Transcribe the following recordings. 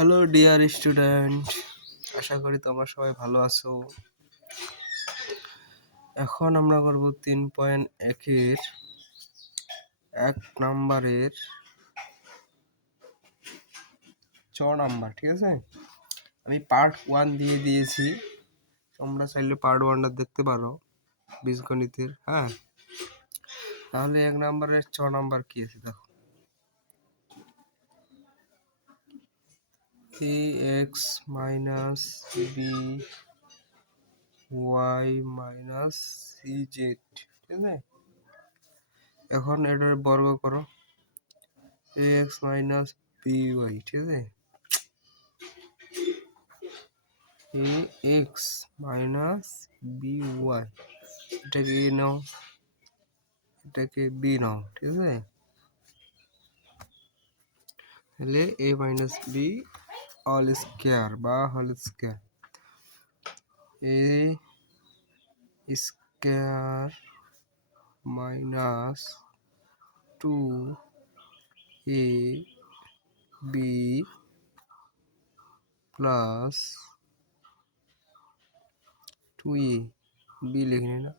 Hello dear student, আশা করি তোমরা সবাই ভালো আছো। এখন আমরা করব 3.1-এর 1 নাম্বারের 6 নাম্বার। ঠিক আছে, আমি পার্ট 1 দিয়ে দিয়েছি, তোমরা চাইলে পার্ট 1টা দেখতে পারো বীজগণিতের। হ্যাঁ, তাহলে 1 নাম্বারের 6 নাম্বার কি আছে দেখো। ax minus by minus cz। ঠিক আছে, এখন এটার বর্গ করো, ax minus by। ঠিক আছে, ax minus by, এটাকে a নাও, এটাকে b নাও। ঠিক আছে, তাহলে a minus b all square বা whole square, a square minus 2ab plus 2a, b লিখে না,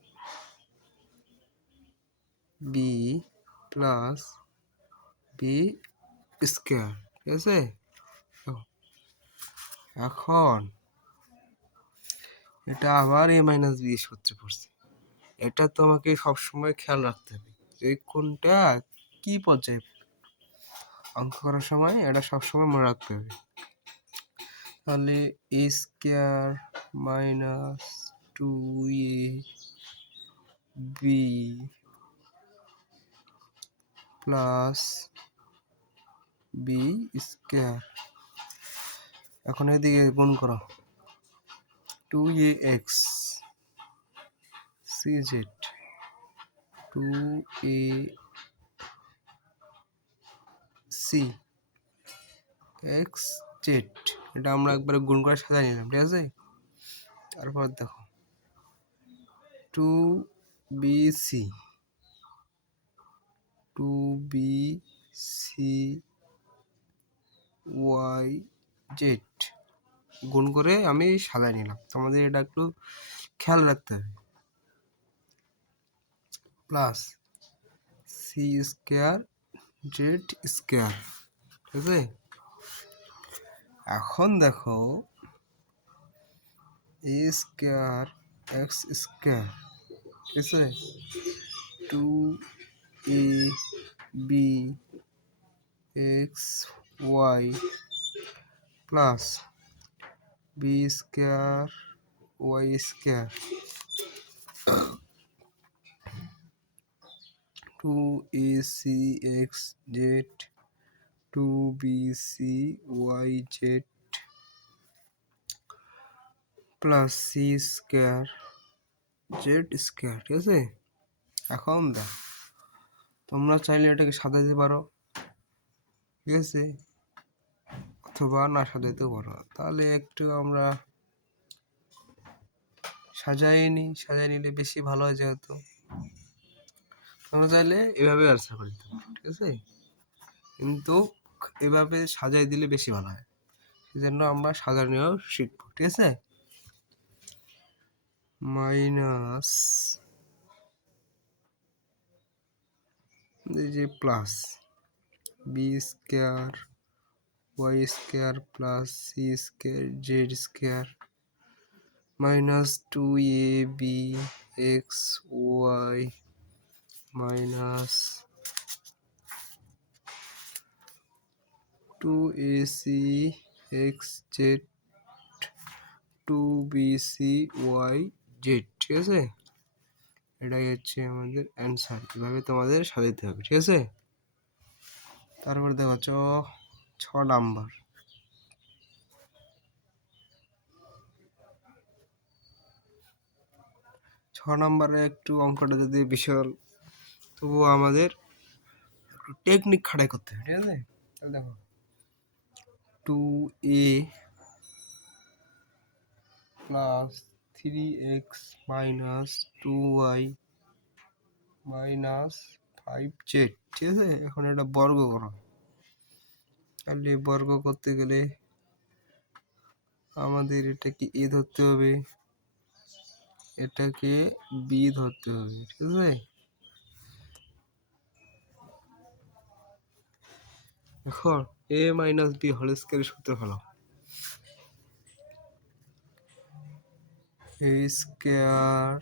b প্লাস b স্কয়ার। ঠিক আছে, এখন এটা আবার a মাইনাস b সূত্রে পড়ছে। এটা তোমাকে সবসময় খেয়াল রাখতে হবে যে কোনটা কি পর্যায়ে অঙ্ক করার সময়, এটা সবসময় মনে রাখতে হবে। তাহলে a square minus 2ab plus b square, এখন এদিকে গুণ করো, 2ax cz 2ac xz, এটা আমরা একবারে গুণ করে সাজাই নিলাম। ঠিক আছে, তারপর দেখো 2bc 2bcy z গুণ করে আমি সাজাই নিলাম, তোমাদের এটা একটু খেয়াল রাখতে হবে। Plus C square Z square. ঠিক আছে, এখন দেখো এ স্কয়ার এক্স স্কয়ার, ঠিক আছে, 2ab X Y plus B square Y square 2acxz 2bcyz plus C square Z square. ঠিক আছে, এখন দেখ তোমরা চাইলে এটাকে সাজাতে পারো, ঠিক আছে, অথবা না সাজাতেও পারো। তাহলে একটু আমরা সাজাই নিলে বেশি ভালো হয়, যেহেতু তোমরা চাইলে এভাবে আনসার করে দিতে পারো। ঠিক আছে, কিন্তু এভাবে সাজাই দিলে বেশি ভালো হয়, সেজন্য আমরা সাজানোও শিখবো। ঠিক আছে, মাইনাস এই যে plus B square Y square plus C square Z square minus 2ab X Y minus 2ac xz 2bcyz। ঠিক আছে, এটাই হচ্ছে আমাদের অ্যান্সার। এভাবে তোমাদের সাজাতে হবে। ঠিক আছে, তারপর দেখো 6 নাম্বার। 6 নাম্বারে একটু অঙ্কটা যদি বিশাল, তবুও আমাদের একটু টেকনিক খাটাই করতে হবে। ঠিক আছে, তাহলে দেখো 2a plus 3x minus 2y minus 5z। ঠিক আছে, এখন এটা বর্গ করো, তাহলে বর্গ করতে গেলে আমাদের এটাকে এ ধরতে হবে, এটাকে বি ধরতে হবে, ঠিক আছে? এখন এ মাইনাস বি হোল স্কয়ারের সূত্র হলো এ square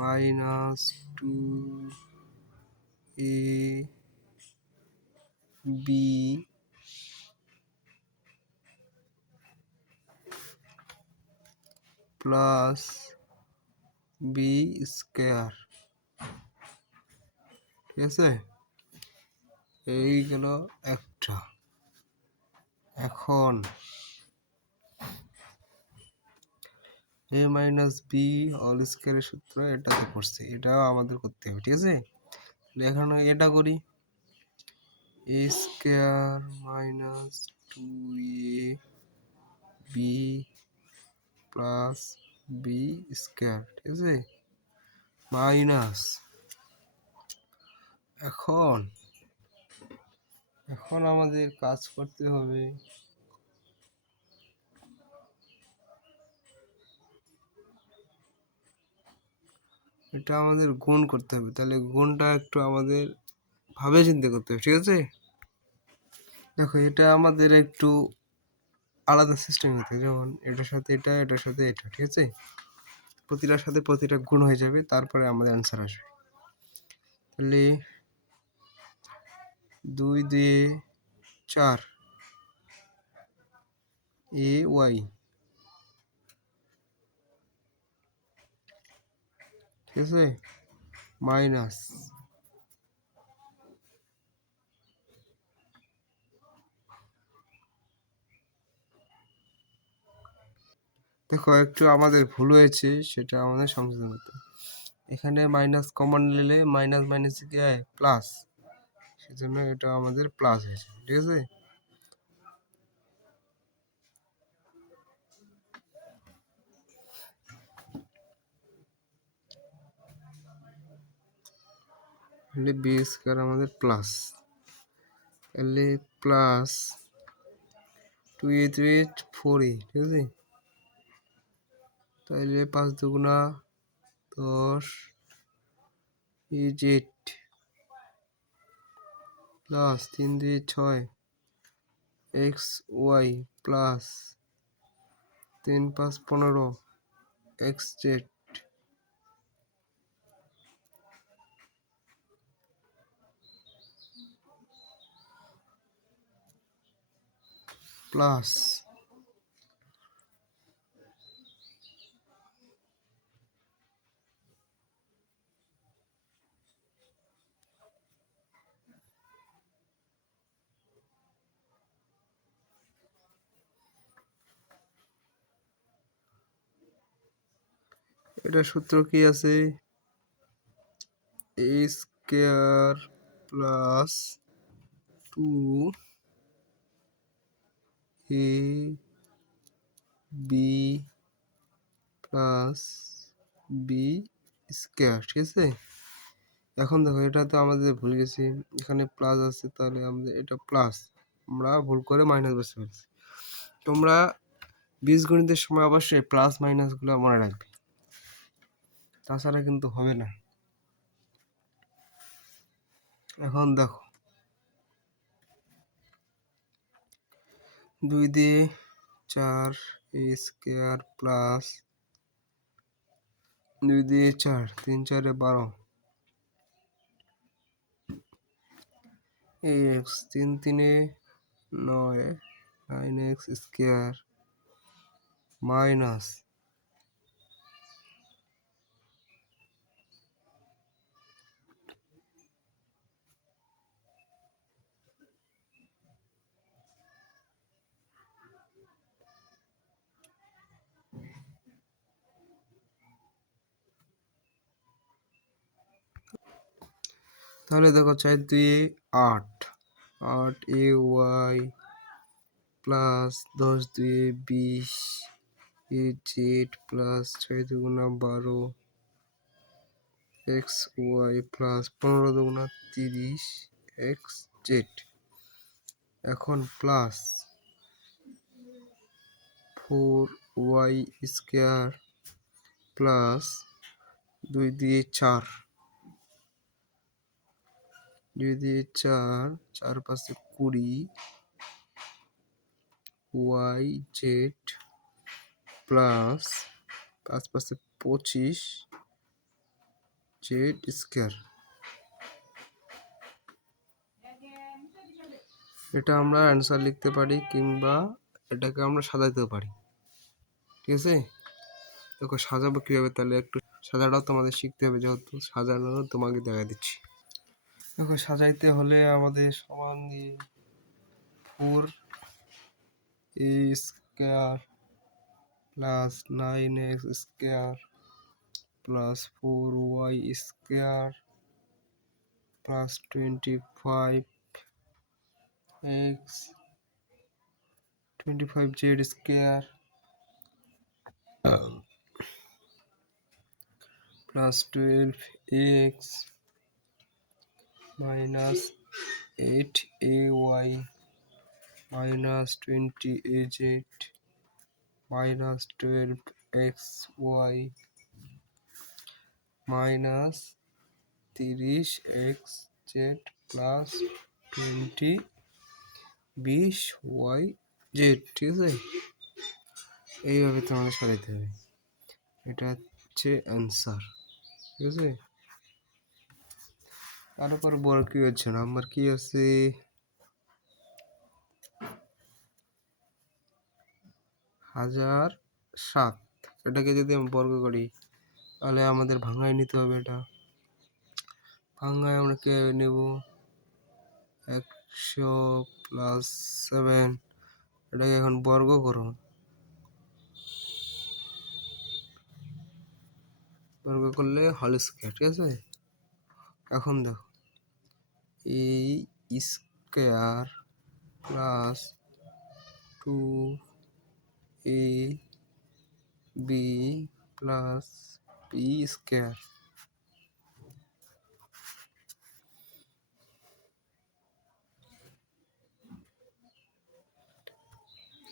minus 2 A B plus B square, ঠিক আছে? এই গেল একটা। এখন এ মাইনাস বি হোল স্কয়ারের সূত্র এটাতে পড়ছে, এটাও আমাদের করতে হবে, ঠিক আছে? এখন এটা করি, এ square minus 2 A B plus B square, ঠিক আছে? মাইনাস এখন এখন আমাদের কাজ করতে হবে, এটা আমাদের গুণ করতে হবে, তাহলে গুণটা একটু আমাদের ভাবে চিন্তা করতে হবে, ঠিক আছে? দেখো এটা আমাদের একটু আলাদা সিস্টেম হতে, যেমন এটার সাথে এটা, এটার সাথে এটা, ঠিক আছে? প্রতিটার সাথে প্রতিটা গুণ হয়ে যাবে, তারপরে আমাদের অ্যান্সার আসবে। তাহলে 2 দিয়ে 4 এ ওয়াই, ঠিক আছে? মাইনাস দেখো একটু আমাদের ভুল হয়েছে, সেটা আমাদের সংশোধন করতে হবে। এখানে মাইনাস কমন নিলে মাইনাস মাইনাস কি হয় প্লাস, সেজন্য এটা আমাদের প্লাস হয়েছে, ঠিক আছে? তাহলে বি স্কয়ার আমাদের প্লাস, তাহলে প্লাস 2 3 4 ঠিক আছে? তাহলে 5 দুগুণা 10 জেড প্লাস 3 দিয়ে 6 X Y plus 3 5 15 X Z plus এটা সূত্র কি আছে, A square plus 2 A B plus B square, ঠিক আছে? এখন দেখো এটা তো আমাদের ভুল গেছি, এখানে প্লাস আছে, তাহলে আমাদের এটা প্লাস, আমরা ভুল করে মাইনাস বসে ফেলছি। তোমরা বীজগণিতের সময় অবশ্যই প্লাস মাইনাস গুলো মনে রাখবে, তাছাড়া কিন্তু হবে না। এখন দেখো 2 দিয়ে 4 এ স্কয়ার প্লাস 2 দিয়ে 4 3 4 12 এক্স 3 3 9 9 এক্স স্কয়ার মাইনাস তাহলে দেখো 4 2 8 8 A Y plus 10 2 20 A Z plus 6 দুগুণা 12 এক্স ওয়াই প্লাস 15 দুগুণা 30 এক্স জেড। এখন প্লাস 4y স্কোয়ার প্লাস 2 দিয়ে 4, 2 দিয়ে 4, 4 পাশে 20 ওয়াই জেড প্লাস 5 পাশে 25 জেড স্কোয়ার। এটা আমরা অ্যান্সার লিখতে পারি কিংবা এটাকে আমরা সাজাতেও পারি। ঠিক আছে, দেখো সাজাবো কীভাবে, তাহলে একটু সাজাটাও তোমাদের শিখতে হবে, যেহেতু সাজানো তোমাকে দেখা দিচ্ছি। দেখো সাজাইতে হলে আমাদের সমান দিয়ে 4a square plus 9x square plus 4y square plus 25z square plus 12x minus 8ay minus 20az minus 12xy minus 30xz plus 20yz। ঠিক আছে, এইভাবে তোমাদের সাজাইতে হবে। এটা হচ্ছে অ্যান্সার। ঠিক আছে, তারপর বড় কি হচ্ছে, নাম্বার কি আছে 1007। এটাকে যদি আমি বর্গ করি তাহলে আমাদের ভাঙায় নিতে হবে। এটা ভাঙায় আমরা কে নেব 100 প্লাস 7। এটাকে এখন বর্গ করো, বর্গ করলে হোল স্কয়ার। ঠিক আছে, এখন দেখো এই square plus 2ab plus B square,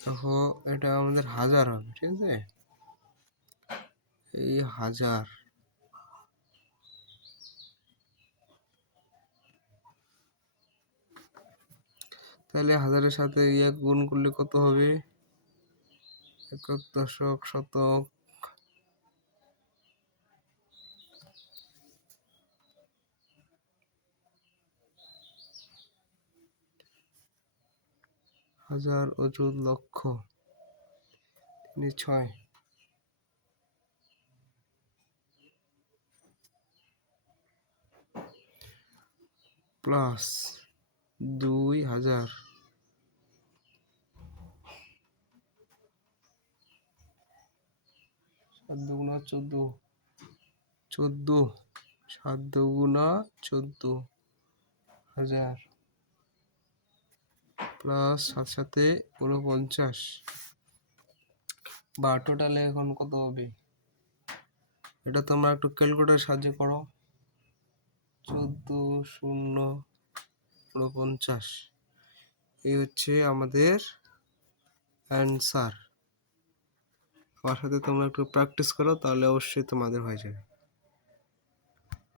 দেখো এটা আমাদের 1000 হবে। ঠিক আছে, এই 1000 তাহলে 1000-এর সাথে গুণ করলে কত হবে, একক দশক শতক 1000 অযুত লক্ষ 6 প্লাস 2000 7 দুগুণা 14, 7 দুগুণা 14,000 প্লাস 7 49, বা টোটালে এখন কত হবে, এটা তোমরা একটু ক্যালকুলেটরের সাহায্যে করো। 14,049, এই হচ্ছে আমাদের অ্যান্সার। আমার সাথে তোমরা একটু প্র্যাকটিস করো, তাহলে অবশ্যই তোমাদের হয়ে যাবে।